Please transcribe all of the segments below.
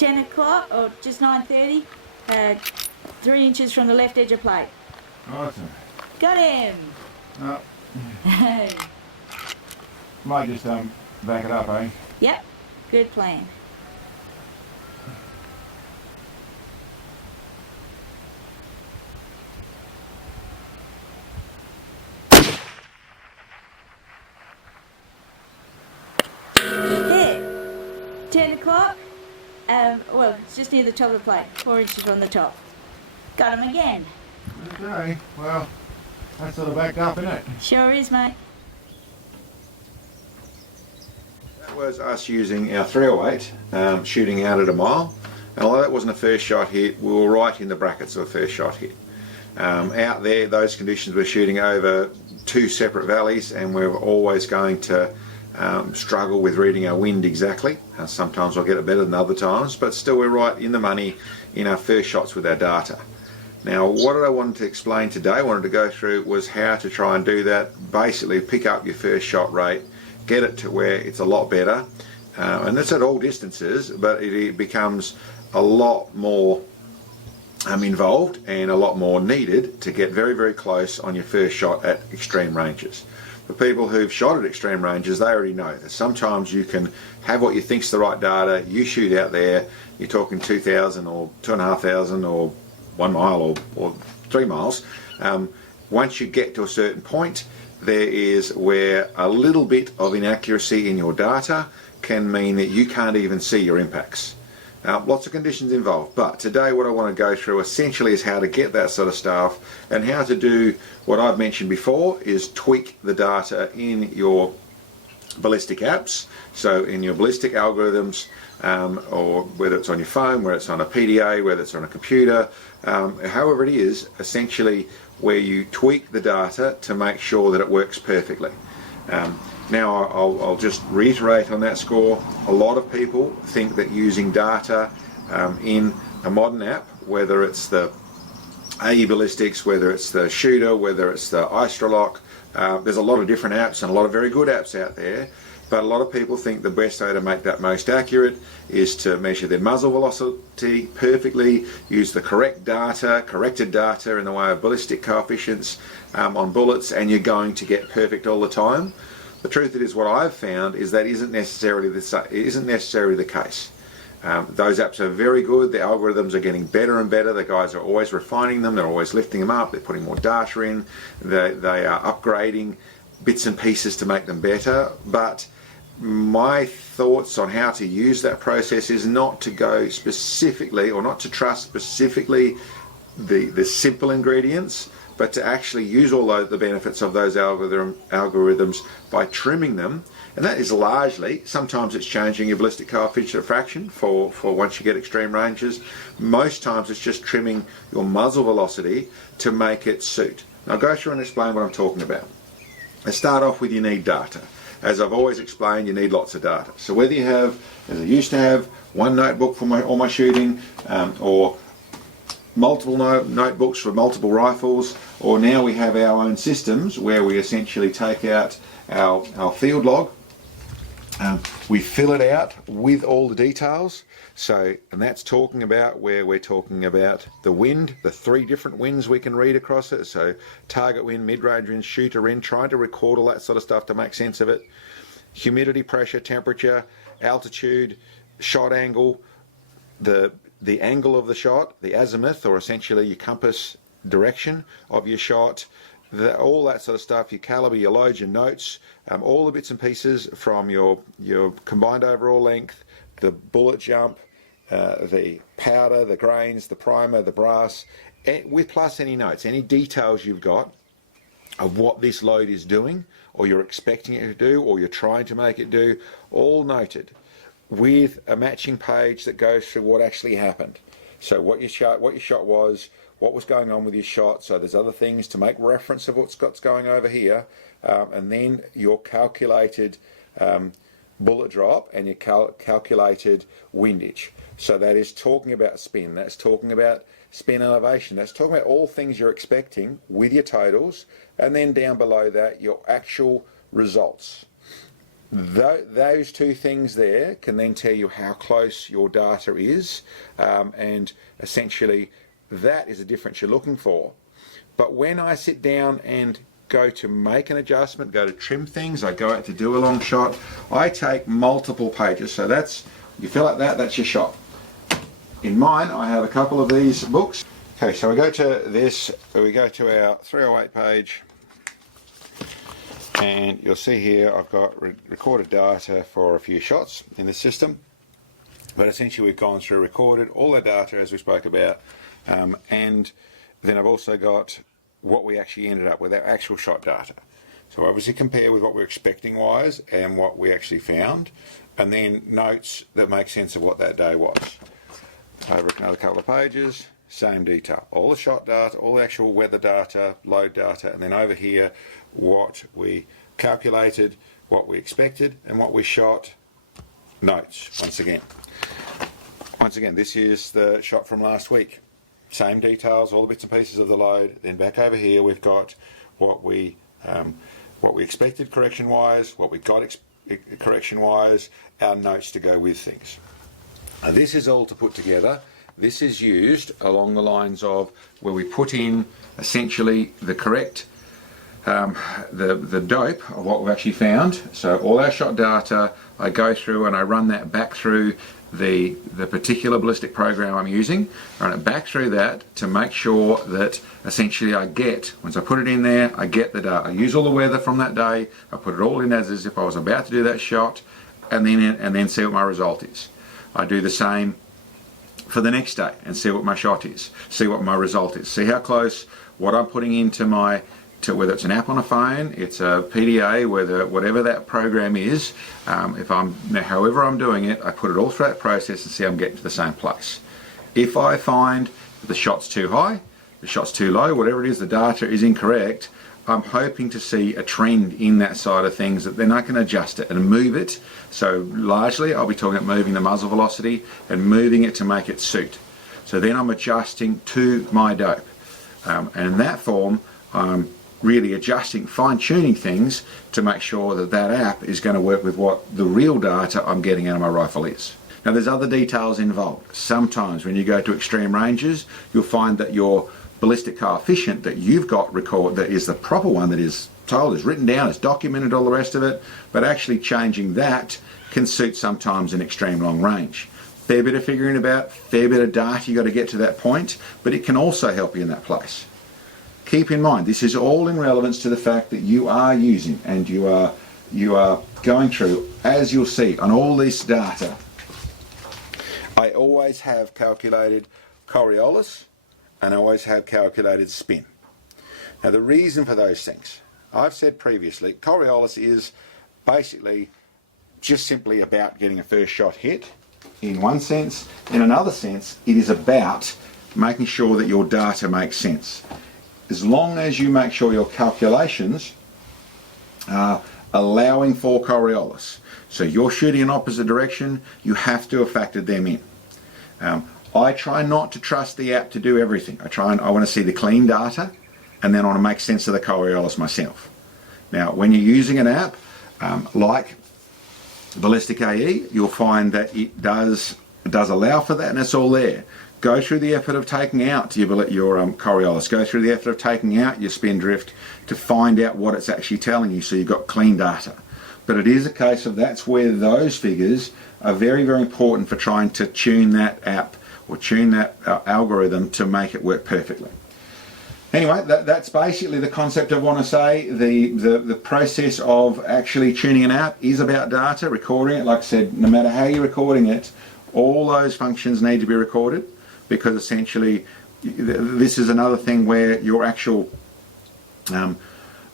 10 o'clock, or just 9:30, 3 inches from the left edge of plate. Awesome. Got him! No. Might just back it up, eh? Yep, good plan. There, 10 o'clock, well, it's just near the top of the plate, 4 inches from the top. Got him again. Okay, well, that's sort of backed up, isn't it? Sure is, mate. That was us using our 308, shooting out at a mile. And although that wasn't a first shot hit, we were right in the brackets of a first shot hit. Out there, those conditions, we're shooting over 2 separate valleys, and we're always going to struggle with reading our wind exactly. Sometimes I'll get it better than other times, but still we're right in the money in our first shots with our data. Now, what I wanted to explain today, I wanted to go through, was how to try and do that. Basically, pick up your first shot rate, get it to where it's a lot better, and that's at all distances, but it becomes a lot more involved and a lot more needed to get very, very close on your first shot at extreme ranges. For people who've shot at extreme ranges, they already know that sometimes you can have what you think's the right data, you shoot out there, you're talking 2,000 or 2,500 or 1 mile or 3 miles. Once you get to a certain point, there is where a little bit of inaccuracy in your data can mean that you can't even see your impacts. Lots of conditions involved, but today what I want to go through essentially is how to get that sort of stuff, and how to do what I've mentioned before, is tweak the data in your ballistic apps, so in your ballistic algorithms, or whether it's on your phone, whether it's on a PDA, whether it's on a computer, however it is, essentially where you tweak the data to make sure that it works perfectly. Now I'll just reiterate on that score. A lot of people think that using data in a modern app, whether it's the AE Ballistics, whether it's the Shooter, whether it's the Istrolock, there's a lot of different apps and a lot of very good apps out there, but a lot of people think the best way to make that most accurate is to measure their muzzle velocity perfectly, use the correct data, corrected data in the way of ballistic coefficients on bullets, and you're going to get perfect all the time. The truth is, what I've found is that isn't necessarily the case. Those apps are very good, the algorithms are getting better and better, the guys are always refining them, they're always lifting them up, they're putting more data in, they are upgrading bits and pieces to make them better, but my thoughts on how to use that process is not to go specifically, or not to trust specifically the simple ingredients, but to actually use all the benefits of those algorithms by trimming them. And that is largely, sometimes it's changing your ballistic coefficient fraction for once you get extreme ranges. Most times it's just trimming your muzzle velocity to make it suit. Now I'll go through and explain what I'm talking about. Let's start off with, you need data. As I've always explained, you need lots of data. So whether you have, as I used to have, one notebook for all my shooting, or multiple notebooks for multiple rifles, or now we have our own systems where we essentially take out our field log, we fill it out with all the details. So, and that's talking about where we're talking about the wind, the 3 different winds we can read across it. So target wind, mid-range wind, shooter wind, trying to record all that sort of stuff to make sense of it. Humidity, pressure, temperature, altitude, shot angle, the angle of the shot, the azimuth, or essentially your compass direction of your shot, all that sort of stuff, your caliber, your loads, your notes, all the bits and pieces from your combined overall length, the bullet jump, the powder, the grains, the primer, the brass, with plus any notes, any details you've got of what this load is doing, or you're expecting it to do, or you're trying to make it do, all noted, with a matching page that goes through what actually happened. So what your shot was, what was going on with your shot, so there's other things to make reference of what's going over here, and then your calculated bullet drop and your calculated windage. So that is talking about spin, that's talking about spin elevation, that's talking about all things you're expecting with your totals, and then down below that your actual results. those two things there can then tell you how close your data is, and essentially that is the difference you're looking for. But when I sit down and go to make an adjustment, go to trim things, I go out to do a long shot, I take multiple pages. So that's, you fill out that's your shot. In mine, I have a couple of these books. Okay, so we go to this, we go to our 308 page, and you'll see here I've got recorded data for a few shots in the system, but essentially we've gone through, recorded all the data as we spoke about, and then I've also got what we actually ended up with, our actual shot data. So obviously compare with what we're expecting wise and what we actually found, and then notes that make sense of what that day was. Over another couple of pages, same detail, all the shot data, all the actual weather data, load data, and then over here what we calculated, what we expected, and what we shot, notes once again. Once again, this is the shot from last week. Same details, all the bits and pieces of the load. Then back over here we've got what we expected correction-wise, what we got correction-wise, our notes to go with things. Now this is all to put together. This is used along the lines of where we put in essentially the correct the dope of what we've actually found. So all our shot data, I go through and I run that back through the particular ballistic program I'm using, run it back through that to make sure that essentially I get, once I put it in there, I get the data. I use all the weather from that day, I put it all in as if I was about to do that shot, and then see what my result is. I do the same for the next day and see what my shot is, see what my result is, see how close what I'm putting into my, whether it's an app on a phone, it's a PDA, whatever that program is, however I'm doing it, I put it all through that process and see I'm getting to the same place. If I find the shot's too high, the shot's too low, whatever it is, the data is incorrect, I'm hoping to see a trend in that side of things that then I can adjust it and move it. So largely I'll be talking about moving the muzzle velocity and moving it to make it suit. So then I'm adjusting to my dope. And in that form, I'm really adjusting, fine-tuning things to make sure that that app is going to work with what the real data I'm getting out of my rifle is. Now there's other details involved. Sometimes when you go to extreme ranges, you'll find that your ballistic coefficient that you've got that is the proper one, that is told, is written down, is documented, all the rest of it, but actually changing that can suit sometimes an extreme long range. Fair bit of figuring about, fair bit of data you got to get to that point, but it can also help you in that place. Keep in mind, this is all in relevance to the fact that you are using and you are going through, as you'll see on all this data. I always have calculated Coriolis and I always have calculated spin. Now the reason for those things, I've said previously, Coriolis is basically just simply about getting a first shot hit in one sense. In another sense, it is about making sure that your data makes sense. As long as you make sure your calculations are allowing for Coriolis. So you're shooting in opposite direction, you have to have factored them in. I try not to trust the app to do everything. I want to see the clean data, and then I want to make sense of the Coriolis myself. Now, when you're using an app like Ballistic AE, you'll find that it does allow for that, and it's all there. Go through the effort of taking out your Coriolis. Go through the effort of taking out your spin drift to find out what it's actually telling you, so you've got clean data. But it is a case of that's where those figures are very, very important for trying to tune that app or tune that algorithm to make it work perfectly. Anyway, that's basically the concept I want to say. The process of actually tuning an app is about data, recording it. Like I said, no matter how you're recording it, all those functions need to be recorded, because essentially this is another thing where your actual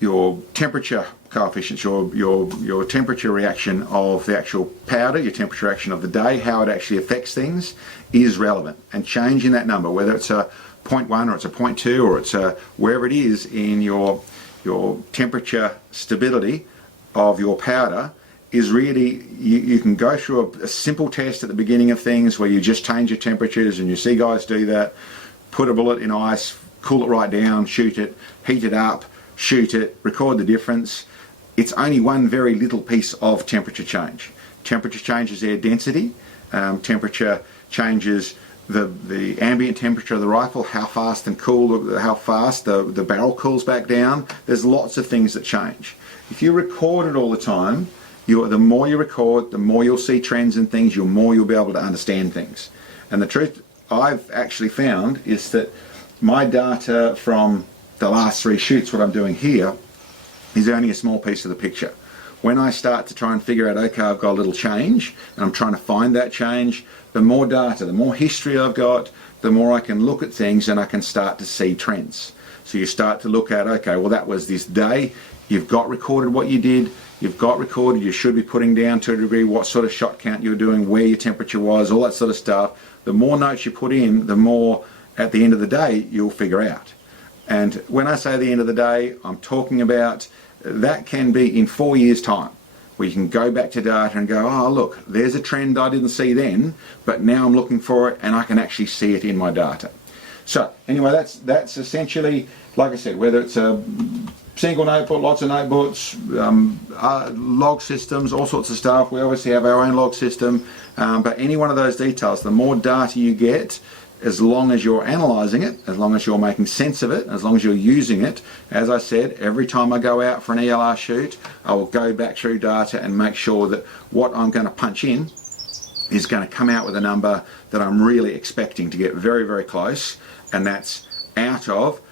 your temperature coefficients, your temperature reaction of the actual powder, your temperature reaction of the day, how it actually affects things is relevant. And changing that number, whether it's a 0.1 or it's a 0.2 or it's a wherever it is in your temperature stability of your powder, is really, you can go through a simple test at the beginning of things where you just change your temperatures, and you see guys do that, put a bullet in ice, cool it right down, shoot it, heat it up, shoot it, record the difference. it's only one very little piece of temperature change. Temperature changes air density, temperature changes the ambient temperature of the rifle, how fast and cool, how fast the barrel cools back down. There's lots of things that change. If you record it all the time, the more you record, the more you'll see trends and things, the more you'll be able to understand things. And the truth I've actually found is that my data from the last 3 shoots, what I'm doing here, is only a small piece of the picture. When I start to try and figure out, okay, I've got a little change, and I'm trying to find that change, the more data, the more history I've got, the more I can look at things and I can start to see trends. So you start to look at, okay, well that was this day, you've got recorded what you did, you've got recorded, you should be putting down to a degree what sort of shot count you're doing, where your temperature was, all that sort of stuff. The more notes you put in, the more at the end of the day you'll figure out. And when I say the end of the day, I'm talking about that can be in 4 years' time, where you can go back to data and go, oh look, there's a trend I didn't see then, but now I'm looking for it and I can actually see it in my data. So anyway, that's essentially, like I said, whether it's a single notebook, lots of notebooks, log systems, all sorts of stuff. We obviously have our own log system, but any one of those details, the more data you get, as long as you're analysing it, as long as you're making sense of it, as long as you're using it, as I said, every time I go out for an ELR shoot, I will go back through data and make sure that what I'm going to punch in is going to come out with a number that I'm really expecting to get very, very close, and that's out of,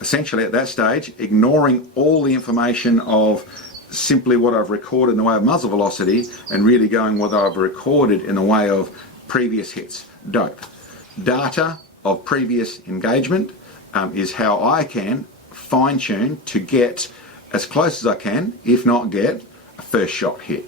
essentially at that stage, ignoring all the information of simply what I've recorded in the way of muzzle velocity and really going what I've recorded in the way of previous hits. Dope. Data of previous engagement is how I can fine-tune to get as close as I can, if not get a first shot hit.